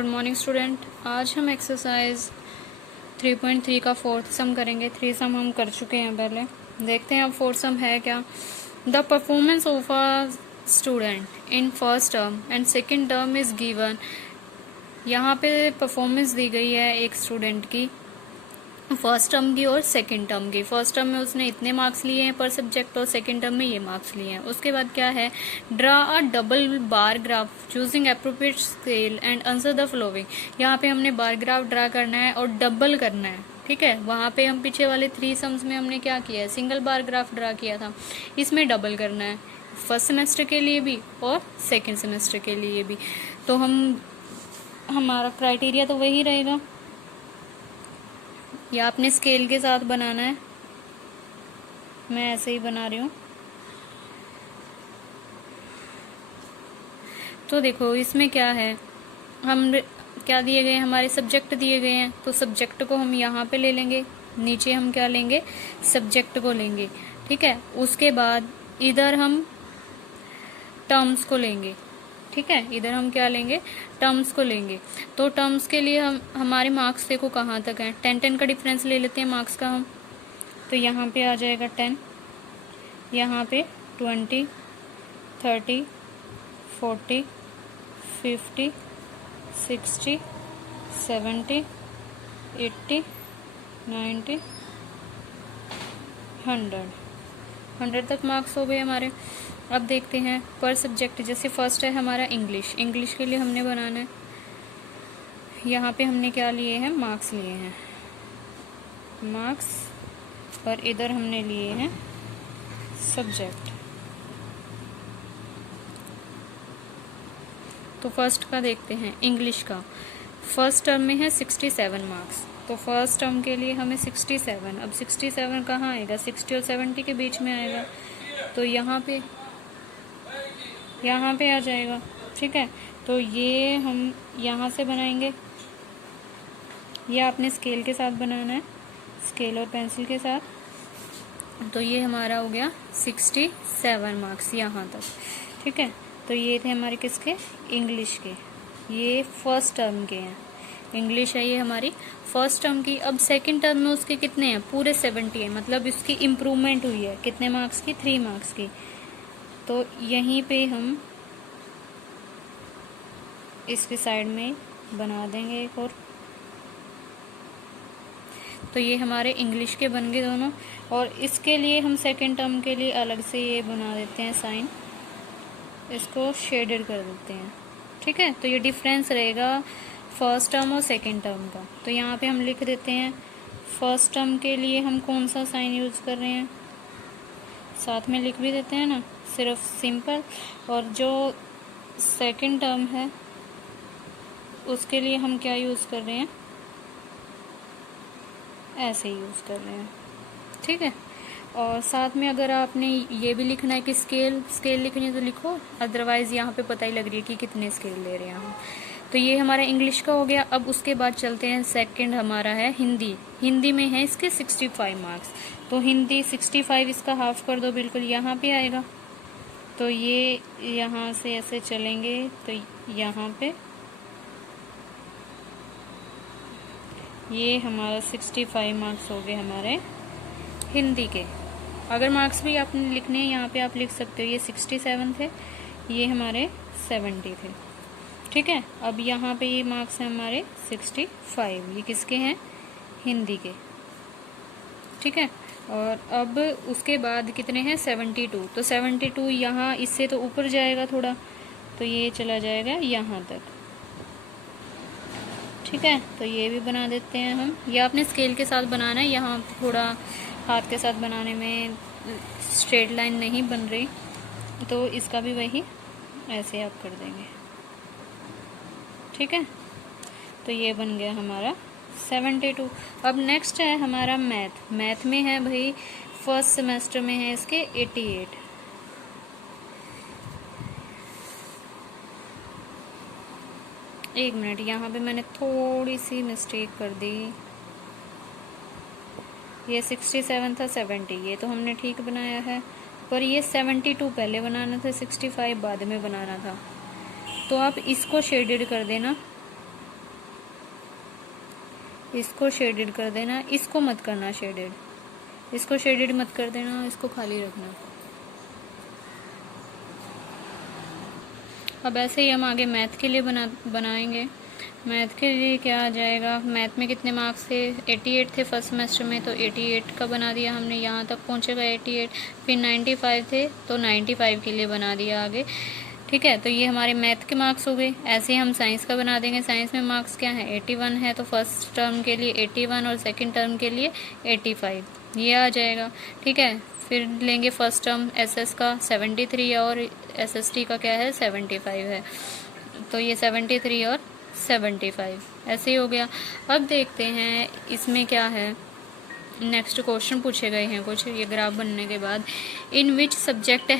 Good morning student. आज हम exercise 3.3 का फोर्थ सम करेंगे। 3 सम हम कर चुके हैं पहले। देखते हैं अब फोर्थ सम है क्या। The performance of a student in first term and second term is given. यहाँ पे परफॉर्मेंस दी गई है एक स्टूडेंट की फर्स्ट टर्म की और सेकंड टर्म की। फर्स्ट टर्म में उसने इतने मार्क्स लिए हैं पर सब्जेक्ट और सेकंड टर्म में ये मार्क्स लिए हैं। उसके बाद क्या है, draw a double bar graph choosing appropriate scale and answer the following. यहाँ पे हमने बार ग्राफ ड्रा करना है और डबल करना है। ठीक है, वहाँ पे हम पीछे वाले 3 सम्स में हमने क्या किया है, सिंगल बार ग्राफ ड्रा किया था। इसमें डबल करना है, फर्स्ट सेमेस्टर के लिए भी और सेकेंड सेमेस्टर के लिए भी। तो हमारा क्राइटेरिया तो वही रहेगा, या आपने स्केल के साथ बनाना है। मैं ऐसे ही बना रही हूँ। तो देखो इसमें क्या है, हम क्या दिए गए, हमारे सब्जेक्ट दिए गए हैं। तो सब्जेक्ट को हम यहाँ पे ले लेंगे, नीचे हम क्या लेंगे, सब्जेक्ट को लेंगे। ठीक है, उसके बाद इधर हम टर्म्स को लेंगे। ठीक है, इधर हम क्या लेंगे, टर्म्स को लेंगे। तो टर्म्स के लिए हमारे मार्क्स देखो कहाँ तक हैं। 10-10 का डिफरेंस ले लेते हैं मार्क्स का हम। तो यहाँ पे आ जाएगा 10, यहाँ पे 20, 30, 40, 50, 60, 70, 80, 90, 100 तक मार्क्स हो गए हमारे। अब देखते हैं पर सब्जेक्ट। जैसे फर्स्ट है हमारा इंग्लिश। इंग्लिश के लिए हमने बनाना है, यहाँ पे हमने क्या लिए हैं, मार्क्स लिए हैं, मार्क्स, और इधर हमने लिए हैं सब्जेक्ट। तो फर्स्ट का देखते हैं, इंग्लिश का। फर्स्ट टर्म में है 67 मार्क्स। तो फर्स्ट टर्म के लिए हमें 67, अब 67 कहाँ आएगा, 60 और 70 के बीच में आएगा। तो यहाँ पे आ जाएगा। ठीक है, तो ये हम यहाँ से बनाएंगे। ये आपने स्केल के साथ बनाना है, स्केल और पेंसिल के साथ। तो ये हमारा हो गया 67 मार्क्स यहाँ तक। ठीक है, तो ये थे हमारे किसके, इंग्लिश के। ये फर्स्ट टर्म के हैं, इंग्लिश है ये हमारी फर्स्ट टर्म की। अब सेकंड टर्म में उसके कितने हैं, पूरे 70 है, मतलब इसकी इम्प्रूवमेंट हुई है। कितने मार्क्स की, 3 मार्क्स की। तो यहीं पे हम इसके साइड में बना देंगे एक और। तो ये हमारे इंग्लिश के बन गए दोनों। और इसके लिए हम सेकंड टर्म के लिए अलग से ये बना देते हैं साइन, इसको शेडेड कर देते हैं। ठीक है, तो ये डिफरेंस रहेगा फर्स्ट टर्म और सेकंड टर्म का। तो यहाँ पे हम लिख देते हैं फर्स्ट टर्म के लिए हम कौन सा साइन यूज़ कर रहे हैं, साथ में लिख भी देते हैं ना, सिर्फ सिंपल। और जो सेकंड टर्म है उसके लिए हम क्या यूज़ कर रहे हैं, ऐसे यूज़ कर रहे हैं। ठीक है, और साथ में अगर आपने ये भी लिखना है कि स्केल लिखनी है तो लिखो, अदरवाइज़ यहाँ पे पता ही लग रही है कि कितने स्केल ले रहे हैं हम। तो ये हमारा इंग्लिश का हो गया। अब उसके बाद चलते हैं, सेकंड हमारा है हिंदी। हिंदी में है इसके 65 मार्क्स। तो हिंदी 65 इसका हाफ कर दो, बिल्कुल यहाँ पे आएगा। तो ये यहाँ से ऐसे चलेंगे तो यहाँ पे ये हमारा 65 मार्क्स हो गए हमारे हिंदी के। अगर मार्क्स भी आपने लिखने हैं यहाँ पे आप लिख सकते हो। ये 67 थे, ये हमारे 70 थे। ठीक है, अब यहाँ पे ये मार्क्स हैं हमारे 65, ये किसके हैं, हिंदी के। ठीक है, और अब उसके बाद कितने हैं, 72। तो 72 यहाँ इससे तो ऊपर जाएगा थोड़ा, तो ये चला जाएगा यहाँ तक। ठीक है, तो ये भी बना देते हैं हम। ये आपने स्केल के साथ बनाना है, यहाँ थोड़ा हाथ के साथ बनाने में स्ट्रेट लाइन नहीं बन रही, तो इसका भी वही ऐसे आप कर देंगे। ठीक है, तो ये बन गया हमारा 72। अब नेक्स्ट है हमारा मैथ। मैथ में है भाई, फर्स्ट सेमेस्टर में है इसके 88। एक मिनट, यहाँ पे मैंने थोड़ी सी मिस्टेक कर दी। ये 67 था, 70 ये तो हमने ठीक बनाया है, पर ये 72 पहले बनाना था, 65 बाद में बनाना था। तो आप इसको शेडेड कर देना, इसको शेडेड कर देना, इसको मत करना शेडेड, इसको शेडेड मत कर देना, इसको खाली रखना। अब ऐसे ही हम आगे मैथ के लिए बनाएंगे। मैथ के लिए क्या आ जाएगा, मैथ में कितने मार्क्स थे, 88 थे फर्स्ट सेमेस्टर में, तो 88 का बना दिया हमने, यहाँ तक पहुँचेगा 88। फिर 95 थे तो 95 के लिए बना दिया आगे, ठीक है। तो ये हमारे मैथ के मार्क्स हो गए। ऐसे ही हम साइंस का बना देंगे। साइंस में मार्क्स क्या है, 81 है, तो फर्स्ट टर्म के लिए 81 और सेकंड टर्म के लिए 85, ये आ जाएगा, ठीक है। फिर लेंगे फर्स्ट टर्म एसएस का 73 और एसएसटी का क्या है 75 है, तो ये 73 और 75 ऐसे ही हो गया। अब देखते हैं इसमें क्या है, नेक्स्ट क्वेश्चन पूछे गए हैं कुछ ये ग्राफ बनने के बाद। In which subject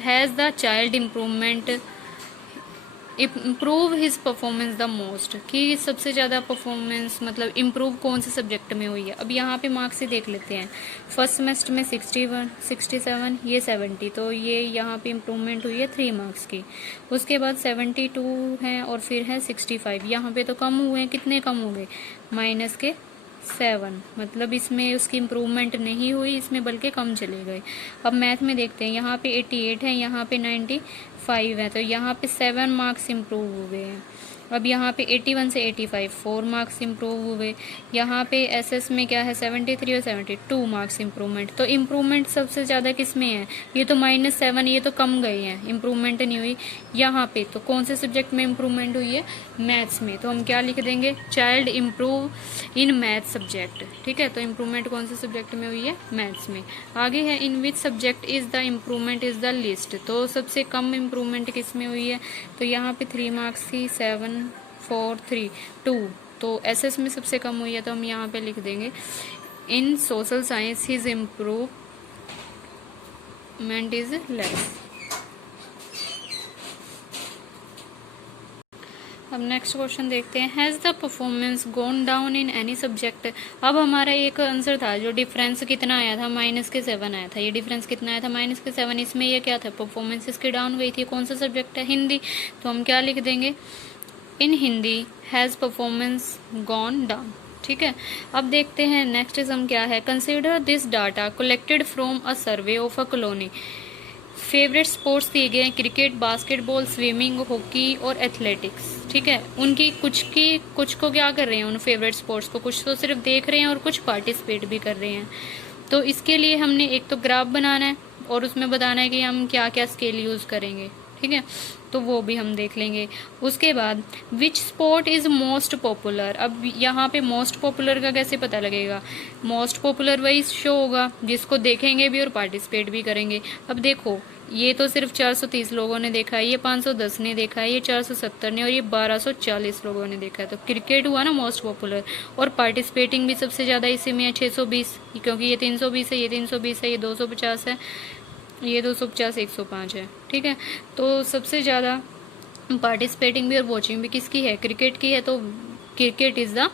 has the child improve his performance the most, कि सबसे ज़्यादा परफॉर्मेंस मतलब इम्प्रूव कौन से सब्जेक्ट में हुई है। अब यहाँ पे मार्क्स ही देख लेते हैं। फर्स्ट सेमेस्टर में 61, 67, ये 70, तो ये यहाँ पे इम्प्रूवमेंट हुई है 3 मार्क्स की। उसके बाद 72 है और फिर है 65, यहाँ पे तो कम हुए हैं, कितने कम हो गए, माइनस के 7, मतलब इसमें उसकी इम्प्रूवमेंट नहीं हुई, इसमें बल्कि कम चले गए। अब मैथ में देखते हैं, यहाँ पे 88 है, यहाँ पे 95 है, तो यहाँ पे 7 मार्क्स इम्प्रूव हुए हैं। अब यहाँ पे 81 से 85 4 मार्क्स इम्प्रूव हुए। यहाँ पे एसएस में क्या है 73 और 72 मार्क्स इम्प्रूवमेंट। तो इम्प्रूवमेंट सबसे ज़्यादा किस में है, ये तो -7, ये तो कम गए हैं, इम्प्रूवमेंट नहीं हुई। यहाँ पे तो कौन से सब्जेक्ट में इम्प्रूवमेंट हुई है, मैथ्स में, तो हम क्या लिख देंगे, child improve in math subject, ठीक है। तो इम्प्रूवमेंट कौन से सब्जेक्ट में हुई है, मैथ्स में। आगे है in which subject is the improvement is the least, तो सबसे कम इम्प्रूवमेंट किस में हुई है, तो यहाँ पे 3 मार्क्स थी, 7 4 3 2, तो एसएस में सबसे कम हुई है, तो हम यहाँ पे लिख देंगे in social science his improvement is less. अब नेक्स्ट क्वेश्चन देखते हैं, has the performance gone down in any subject. अब हमारा एक आंसर था जो डिफरेंस कितना आया था, -7 आया था, ये डिफरेंस कितना आया था, -7, इसमें ये क्या था, परफॉर्मेंस इसकी डाउन गई थी। कौन सा सब्जेक्ट है, हिंदी, तो हम क्या लिख देंगे, in Hindi has performance gone down, ठीक है। अब देखते हैं नेक्स्ट सम क्या है, consider this data collected from a survey of a colony. Favourite sports दिए गए हैं, क्रिकेट, बास्केटबॉल, स्विमिंग, हॉकी और एथलेटिक्स, ठीक है। उनकी कुछ को क्या कर रहे हैं, उन फेवरेट स्पोर्ट्स को कुछ तो सिर्फ देख रहे हैं और कुछ पार्टिसिपेट भी कर रहे हैं। तो इसके लिए हमने एक तो ग्राफ बनाना है और उसमें बताना है कि हम क्या क्या स्केल यूज़ करेंगे, ठीक है, तो वो भी हम देख लेंगे। उसके बाद which sport is most popular. अब यहाँ पे मोस्ट पॉपुलर का कैसे पता लगेगा, मोस्ट पॉपुलर वही शो होगा जिसको देखेंगे भी और पार्टिसिपेट भी करेंगे। अब देखो ये तो सिर्फ 430 लोगों ने देखा है, ये 510 ने देखा है, ये 470 ने और ये 1240 लोगों ने देखा है। तो क्रिकेट हुआ ना मोस्ट पॉपुलर, और पार्टिसिपेटिंग भी सबसे ज़्यादा इसी में है 620, क्योंकि ये 320 है, ये 320 है, ये 250 है, ये 250 105 है, ठीक है। तो सबसे ज़्यादा पार्टिसिपेटिंग भी और वॉचिंग भी किसकी है, क्रिकेट की है, तो cricket is the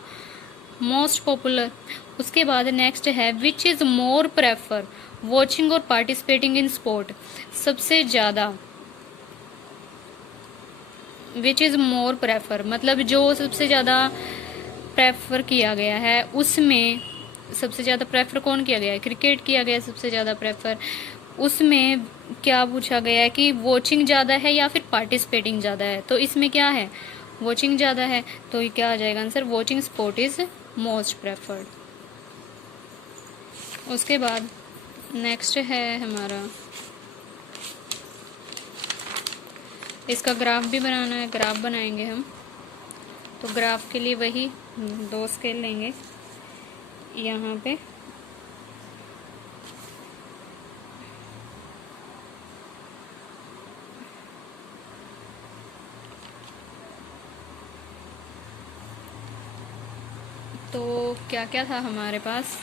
most popular. उसके बाद नेक्स्ट है which is more prefer watching और पार्टिसिपेटिंग इन स्पोर्ट। सबसे ज़्यादा विच इज़ मोर प्रेफर मतलब जो सबसे ज़्यादा प्रेफर किया गया है, उसमें सबसे ज़्यादा प्रेफर कौन किया गया है, क्रिकेट किया गया है सबसे ज़्यादा प्रेफर। उसमें क्या पूछा गया है कि वॉचिंग ज़्यादा है या फिर पार्टिसिपेटिंग ज़्यादा है, तो इसमें क्या है, वॉचिंग ज़्यादा है, तो ये क्या आ जाएगा answer, watching sport is most preferred. उसके बाद नेक्स्ट है हमारा, इसका ग्राफ भी बनाना है, ग्राफ बनाएंगे हम। तो ग्राफ के लिए वही 2 स्केल लेंगे यहाँ पे, तो क्या क्या था हमारे पास,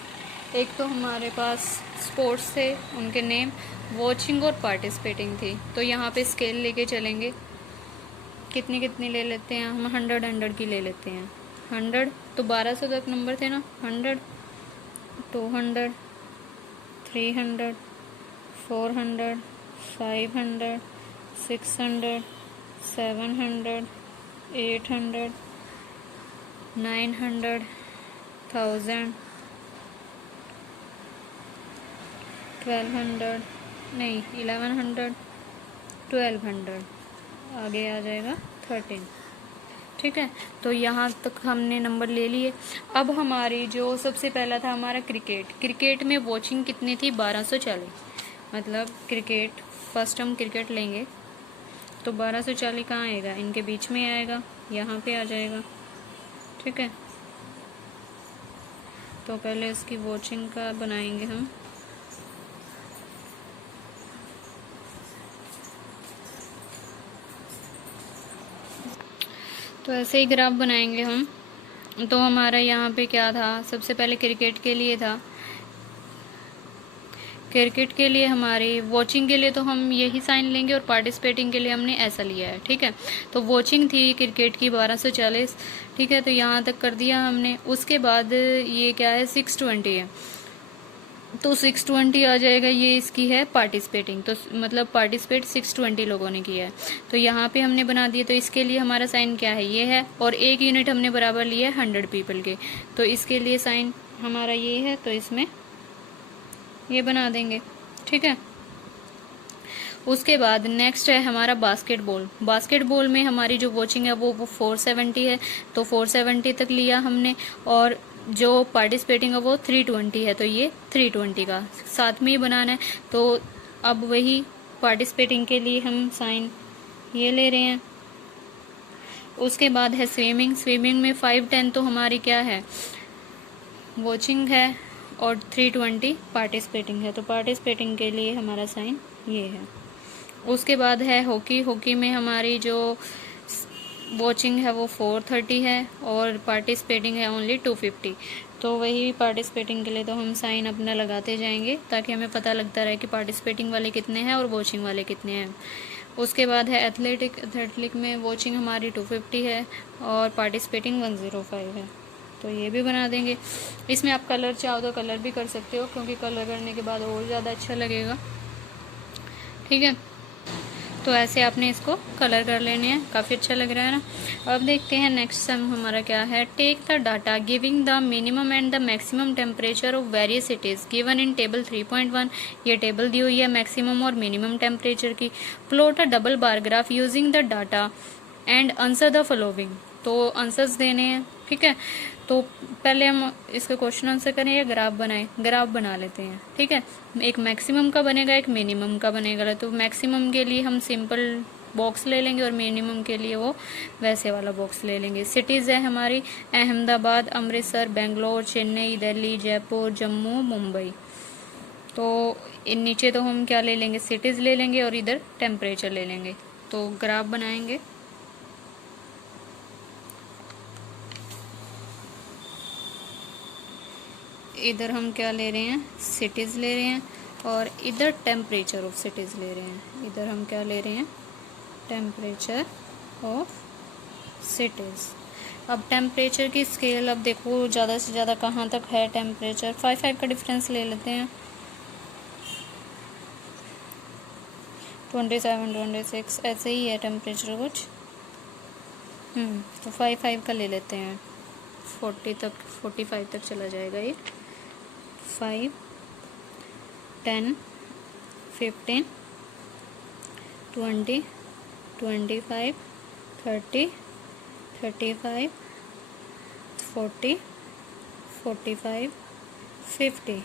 एक तो हमारे पास स्पोर्ट्स थे, उनके नेम, वॉचिंग और पार्टिसिपेटिंग थी। तो यहाँ पे स्केल लेके चलेंगे, कितनी कितनी ले लेते हैं हम, 100 की ले लेते हैं। 100 तो 1200 तक नंबर थे ना, 100, 200, 300, 400, 500, 600, 700, 800, 900, 1000, 1200, नहीं 1100, 1200, आगे आ जाएगा 13। ठीक है, तो यहाँ तक हमने नंबर ले लिए। अब हमारी जो सबसे पहला था हमारा क्रिकेट में वॉचिंग कितनी थी, 1240। मतलब क्रिकेट, फर्स्ट हम क्रिकेट लेंगे तो 1240 कहाँ आएगा, इनके बीच में आएगा, यहाँ पे आ जाएगा। ठीक है, तो पहले इसकी वॉचिंग का बनाएंगे हम। तो ऐसे ही ग्राफ बनाएंगे हम। तो हमारा यहाँ पे क्या था, सबसे पहले क्रिकेट के लिए था, क्रिकेट के लिए हमारी वॉचिंग के लिए तो हम यही साइन लेंगे और पार्टिसिपेटिंग के लिए हमने ऐसा लिया है। ठीक है, तो वॉचिंग थी क्रिकेट की 1240। ठीक है, तो यहाँ तक कर दिया हमने। उसके बाद ये क्या है, 620 है, तो 620 आ जाएगा। ये इसकी है पार्टिसिपेटिंग, तो मतलब पार्टिसिपेट 620 लोगों ने किया है, तो यहाँ पे हमने बना दिया। तो इसके लिए हमारा साइन क्या है, ये है, और 1 यूनिट हमने बराबर लिया है 100 पीपल के, तो इसके लिए साइन हमारा ये है, तो इसमें ये बना देंगे। ठीक है, उसके बाद नेक्स्ट है हमारा बास्केटबॉल। बास्केटबॉल में हमारी जो वॉचिंग है वो 470 है, तो 470 तक लिया हमने, और जो पार्टिसिपेटिंग है वो 320 है, तो ये 320 का साथ में ही बनाना है। तो अब वही पार्टिसिपेटिंग के लिए हम साइन ये ले रहे हैं। उसके बाद है स्विमिंग में 510 तो हमारी क्या है, वॉचिंग है, और 320 पार्टिसिपेटिंग है, तो पार्टिसिपेटिंग के लिए हमारा साइन ये है। उसके बाद है हॉकी में हमारी जो वॉचिंग है वो 430 है, और पार्टिसिपेटिंग है ओनली 250, तो वही पार्टिसिपेटिंग के लिए तो हम साइन अपना लगाते जाएंगे ताकि हमें पता लगता रहे कि पार्टिसिपेटिंग वाले कितने हैं और वॉचिंग वाले कितने हैं। उसके बाद है एथलेटिक में वॉचिंग हमारी 250 है और पार्टिसिपेटिंग 105 है, तो ये भी बना देंगे। इसमें आप कलर चाहो तो कलर भी कर सकते हो, क्योंकि कलर करने के बाद और ज़्यादा अच्छा लगेगा। ठीक है, तो ऐसे आपने इसको कलर कर लेने हैं, काफ़ी अच्छा लग रहा है ना। अब देखते हैं नेक्स्ट सम हमारा क्या है। Take the data giving the minimum and the maximum temperature of various cities given in table 3.1। ये टेबल दी हुई है मैक्सिमम और मिनिमम टेम्परेचर की। Plot a double bar graph using the data and answer the following. तो answers देने हैं। ठीक है, तो पहले हम इसका क्वेश्चन आंसर करें या ग्राफ बनाएं, ग्राफ बना लेते हैं। ठीक है, एक मैक्सिमम का बनेगा, एक मिनिमम का बनेगा। तो मैक्सिमम के लिए हम सिंपल बॉक्स ले लेंगे और मिनिमम के लिए वो वैसे वाला बॉक्स ले लेंगे। सिटीज़ है हमारी अहमदाबाद, अमृतसर, बेंगलोर, चेन्नई, दिल्ली, जयपुर, जम्मू, मुंबई। तो इन नीचे तो हम क्या ले लेंगे, सिटीज़ ले लेंगे और इधर टेम्परेचर ले लेंगे। तो ग्राफ बनाएंगे। इधर हम क्या ले रहे हैं, सिटीज़ ले रहे हैं, और इधर टेम्परेचर ऑफ सिटीज़ ले रहे हैं। इधर हम क्या ले रहे हैं, टेम्परेचर ऑफ सिटीज़। अब टेम्परेचर की स्केल, अब देखो ज़्यादा से ज़्यादा कहाँ तक है टेम्परेचर, 5 का डिफरेंस ले लेते हैं। 27, 26 ऐसे ही है टेम्परेचर कुछ। तो 5 का ले लेते हैं, 45 तक चला जाएगा ये। 5, 10, 15, 20, 25, 30, 35, 40, 45, 50।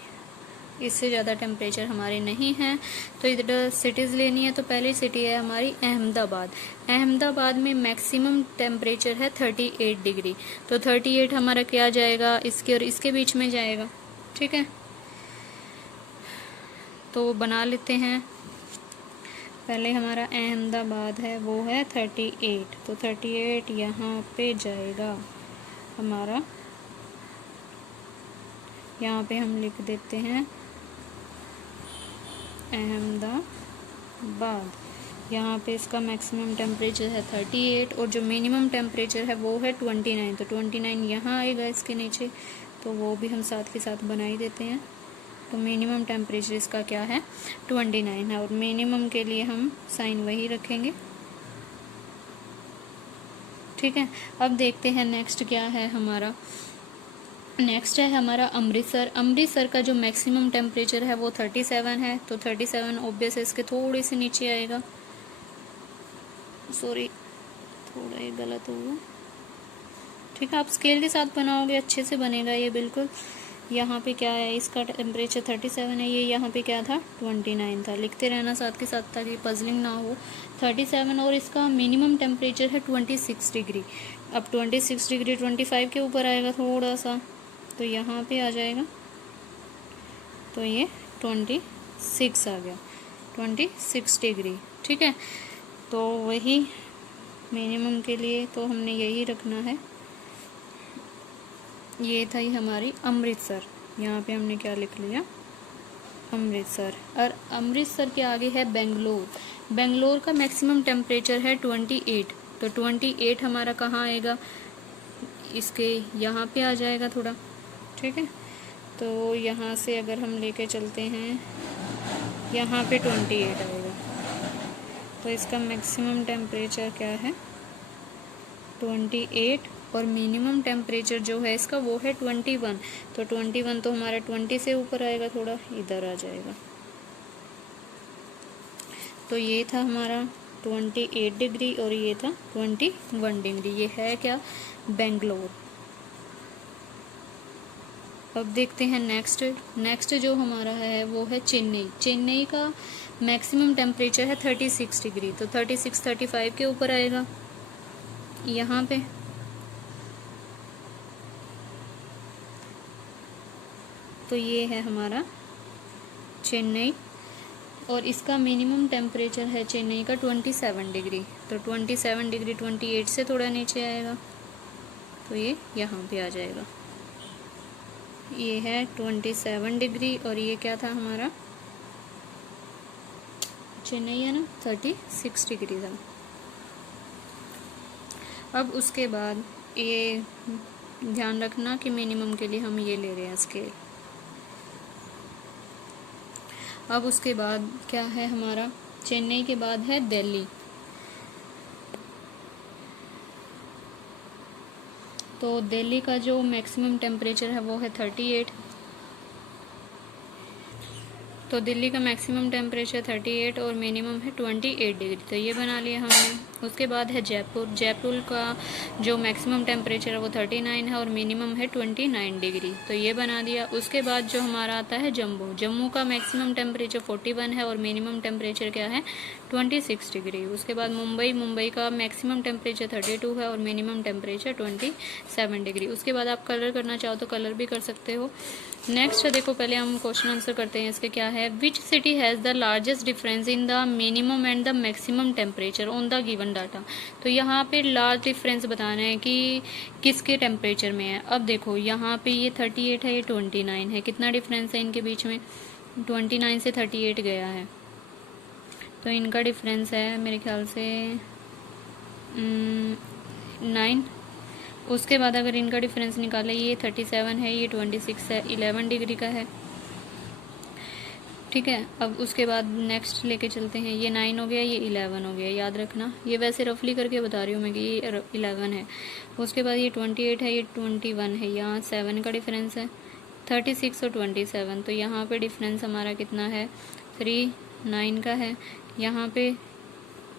इससे ज़्यादा टेम्परेचर हमारी नहीं है। तो इधर सिटीज़ लेनी है, तो पहली सिटी है हमारी अहमदाबाद। अहमदाबाद में मैक्सिमम टेम्परेचर है 38 डिग्री, तो 38 हमारा क्या जाएगा, इसके और इसके बीच में जाएगा। ठीक है, तो बना लेते हैं। पहले हमारा अहमदाबाद है वो है 38, तो 38 यहाँ पे जाएगा हमारा। यहाँ पे हम लिख देते हैं अहमदाबाद। यहाँ पे इसका मैक्सिमम टेम्परेचर है 38 और जो मिनिमम टेम्परेचर है वो है 29, तो 29 यहाँ आएगा इसके नीचे, तो वो भी हम साथ के साथ बना ही देते हैं। तो मिनिमम टेम्परेचर इसका क्या है, 29 है, और मिनिमम के लिए हम साइन वही रखेंगे। ठीक है, अब देखते हैं नेक्स्ट क्या है हमारा। नेक्स्ट है हमारा अमृतसर। अमृतसर का जो मैक्सिमम टेम्परेचर है वो 37 है, तो 37 ऑब्वियस है इसके थोड़े से नीचे आएगा। सॉरी, थोड़ा ये गलत होगा। ठीक है, आप स्केल के साथ बनाओगे अच्छे से बनेगा ये बिल्कुल। यहाँ पे क्या है, इसका टेम्परेचर 37 है, ये यहाँ पे क्या था 29 था। लिखते रहना साथ के साथ ताकि पजलिंग ना हो। 37 और इसका मिनिमम टेम्परेचर है 26 डिग्री। अब 26 डिग्री 25 के ऊपर आएगा थोड़ा सा, तो यहाँ पे आ जाएगा, तो ये 26 आ गया, 26 डिग्री। ठीक है, तो वही मिनिमम के लिए तो हमने यही रखना है। ये था ही हमारी अमृतसर, यहाँ पे हमने क्या लिख लिया, अमृतसर। और अमृतसर के आगे है बेंगलोर। बेंगलोर का मैक्सिमम टेम्परेचर है 28, तो 28 हमारा कहाँ आएगा, इसके यहाँ पे आ जाएगा थोड़ा। ठीक है, तो यहाँ से अगर हम लेके चलते हैं, यहाँ पे 28 आएगा, तो इसका मैक्सिमम टेम्परेचर क्या है 28, और मिनिमम टेम्परेचर जो है इसका वो है 21, तो 21 तो हमारा 20 से ऊपर आएगा, थोड़ा इधर आ जाएगा। तो ये था हमारा 28 डिग्री और ये था 21 डिग्री। ये है क्या, बेंगलोर। अब देखते हैं नेक्स्ट जो हमारा है वो है चेन्नई। चेन्नई का मैक्सिमम टेम्परेचर है 36 डिग्री, तो 36-35 के ऊपर आएगा यहाँ पे। तो ये है हमारा चेन्नई, और इसका मिनिमम टेम्परेचर है चेन्नई का 27 डिग्री, तो 27 डिग्री 28 से थोड़ा नीचे आएगा, तो ये यहाँ पे आ जाएगा। ये है 27 डिग्री, और ये क्या था हमारा चेन्नई है ना, 36 डिग्री था। अब उसके बाद ये ध्यान रखना कि मिनिमम के लिए हम ये ले रहे हैं स्केल। अब उसके बाद क्या है हमारा, चेन्नई के बाद है दिल्ली। तो दिल्ली का जो मैक्सिमम टेम्परेचर है वो है 38, तो दिल्ली का मैक्सिमम टेम्परेचर 38 और मिनिमम है 28 डिग्री, तो ये बना लिया हमने। उसके बाद है जयपुर। जयपुर का जो मैक्सिमम टेम्परेचर है वो 39 है और मिनिमम है 29 डिग्री, तो ये बना दिया। उसके बाद जो हमारा आता है जम्मू। जम्मू का मैक्सिमम टेम्परेचर 41 है और मिनिमम टेम्परेचर क्या है 26 डिग्री। उसके बाद मुंबई। मुंबई का मैक्सिमम टेम्परेचर 32 है और मिनिमम टेम्परेचर 27 डिग्री। उसके बाद आप कलर करना चाहो तो कलर भी कर सकते हो। नेक्स्ट देखो, पहले हम क्वेश्चन आंसर करते हैं। इसके क्या है, which city has the largest difference in the minimum and the maximum temperature on the given data. तो यहाँ पे लार्ज डिफरेंस बताना है कि किसके टेम्परेचर में है। अब देखो यहाँ पे ये 38 है, ये 29 है, कितना डिफरेंस है इनके बीच में, 29 से 38 गया है, तो इनका डिफरेंस है मेरे ख्याल से 9। उसके बाद अगर इनका डिफरेंस निकाले, ये 37 है, ये 26 है, 11 डिग्री का है। ठीक है, अब उसके बाद नेक्स्ट लेके चलते हैं। ये 9 हो गया, ये 11 हो गया, याद रखना। ये वैसे रफली करके बता रही हूँ मैं कि ये 11 है। उसके बाद ये 28 है, ये 21 है, यहाँ 7 का डिफरेंस है, 36 और 27, तो यहाँ पे डिफरेंस हमारा कितना है 3, 9 का है, यहाँ पे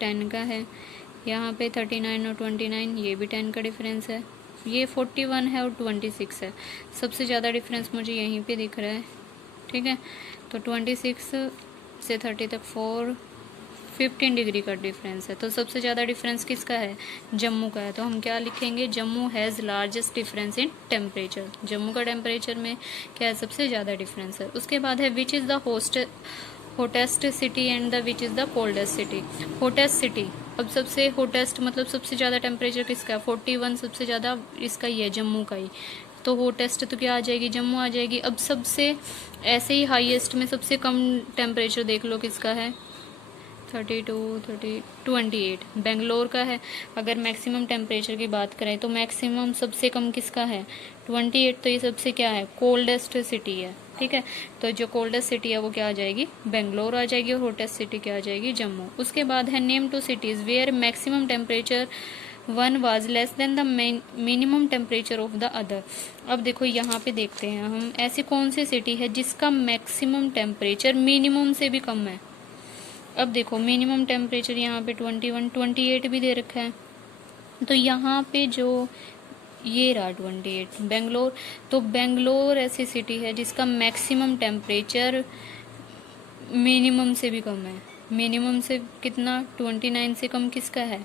10 का है, यहाँ पे 39 और 29, ये भी 10 का डिफरेंस है, ये 41 है और 26 है। सबसे ज़्यादा डिफरेंस मुझे यहीं पे दिख रहा है। ठीक है, तो 26 से 30 तक 15 डिग्री का डिफरेंस है। तो सबसे ज़्यादा डिफरेंस किसका है, जम्मू का है। तो हम क्या लिखेंगे, Jammu has largest difference in temperature. Jammu का टेम्परेचर में क्या है, सबसे ज़्यादा डिफरेंस है। उसके बाद है which is the hottest city and the which is the coldest city. Hottest city, अब सबसे होटेस्ट मतलब सबसे ज़्यादा टेम्परेचर किसका है 41, सबसे ज़्यादा इसका ही है, जम्मू का ही। तो होटेस्ट तो क्या आ जाएगी, जम्मू आ जाएगी। अब सबसे ऐसे ही हाईएस्ट में सबसे कम टेम्परेचर देख लो किसका है 28 बेंगलोर का है। अगर मैक्सिमम टेम्परेचर की बात करें तो मैक्सिमम सबसे कम किसका है 28, तो ये सबसे क्या है कोल्डेस्ट सिटी है। ठीक है, तो जो कोल्डेस्ट सिटी है वो क्या आ जाएगी, बेंगलोर आ जाएगी, और होटेस्ट सिटी क्या आ जाएगी, जम्मू। उसके बाद है name two cities where maximum temperature one was less than the minimum temperature of the other. अब देखो यहाँ पे देखते हैं हम ऐसी कौन सी सिटी है जिसका मैक्सिमम टेम्परेचर मिनिमम से भी कम है। अब देखो मिनिमम टेम्परेचर यहाँ पे 21 28 भी दे रखा है, तो यहाँ पे जो ये रहा 28 बेंगलोर, तो बेंगलोर ऐसी सिटी है जिसका मैक्सिमम टेम्परेचर मिनिमम से भी कम है। मिनिमम से कितना, 29 से कम किसका है?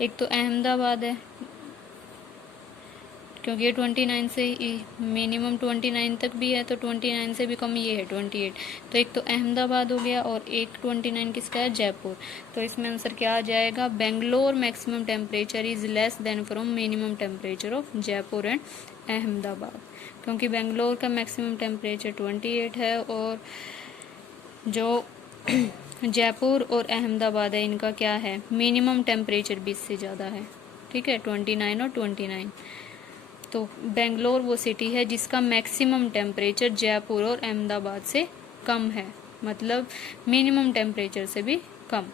एक तो अहमदाबाद है, क्योंकि ये 29 से मिनिमम 29 तक भी है, तो 29 से भी कम ये है 28। तो एक तो अहमदाबाद हो गया और एक 29 किसका है? जयपुर। तो इसमें आंसर क्या आ जाएगा? Bangalore maximum temperature is less than from minimum temperature of Jaipur and Ahmedabad, क्योंकि बेंगलोर का मैक्सिमम टेम्परेचर 28 है और जो जयपुर और अहमदाबाद है इनका क्या है? मिनिमम टेम्परेचर 20 से ज़्यादा है। ठीक है, 29 और 29। तो बेंगलोर वो सिटी है जिसका मैक्सिमम टेम्परेचर जयपुर और अहमदाबाद से कम है, मतलब मिनिमम टेम्परेचर से भी कम।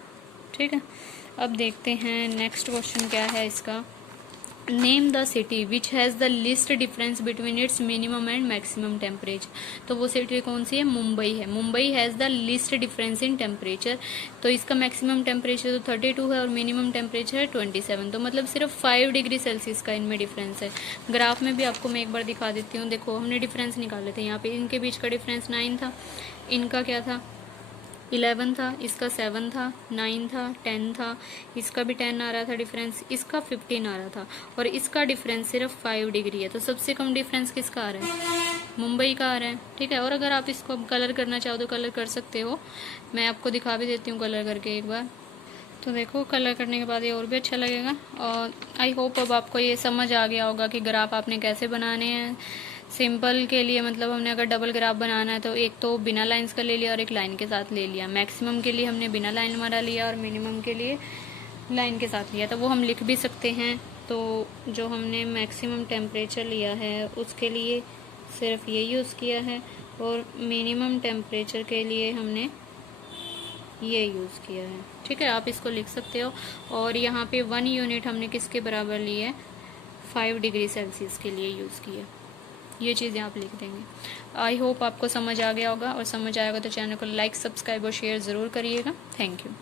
ठीक है, अब देखते हैं नेक्स्ट क्वेश्चन क्या है इसका। Name the city which has the list difference between its minimum and maximum temperature. तो वो सिटी कौन सी है? मुंबई है। Mumbai has the list difference in temperature, तो इसका मैक्सिमम टेम्परेचर तो 32 है और मिनिमम टेम्परेचर है 27, तो मतलब सिर्फ 5 डिग्री सेल्सियस का इनमें डिफरेंस है। ग्राफ में भी आपको मैं एक बार दिखा देती हूँ। देखो हमने डिफरेंस निकाले थे, यहाँ पे इनके बीच का डिफरेंस 9 था, इनका क्या था? 11 था, इसका 7 था, 9 था, 10 था, इसका भी 10 आ रहा था डिफरेंस, इसका 15 आ रहा था और इसका डिफरेंस सिर्फ 5 डिग्री है। तो सबसे कम डिफरेंस किसका आ रहा है? मुंबई का आ रहा है। ठीक है, और अगर आप इसको अब कलर करना चाहो तो कलर कर सकते हो, मैं आपको दिखा भी देती हूँ कलर करके एक बार। तो देखो कलर करने के बाद ये और भी अच्छा लगेगा। और आई होप अब आपको ये समझ आ गया होगा कि ग्राफ आपने कैसे बनाने हैं। सिंपल के लिए मतलब हमने अगर डबल ग्राफ बनाना है तो एक तो बिना लाइंस का ले लिया और एक लाइन के साथ ले लिया। मैक्सिमम के लिए हमने बिना लाइन वाला लिया और मिनिमम के लिए लाइन के साथ लिया, तो वो हम लिख भी सकते हैं। तो जो हमने मैक्सिमम टेम्परेचर लिया है उसके लिए सिर्फ ये यूज़ किया है और मिनिमम टेम्परेचर के लिए हमने ये यूज़ किया है। ठीक है, आप इसको लिख सकते हो। और यहाँ पे 1 यूनिट हमने किसके बराबर ली है? 5 डिग्री सेल्सियस के लिए यूज़ किया। ये चीज़ें आप लिख देंगे। आई होप आपको समझ आ गया होगा, और समझ आएगा तो चैनल को लाइक, सब्सक्राइब और शेयर ज़रूर करिएगा। Thank you.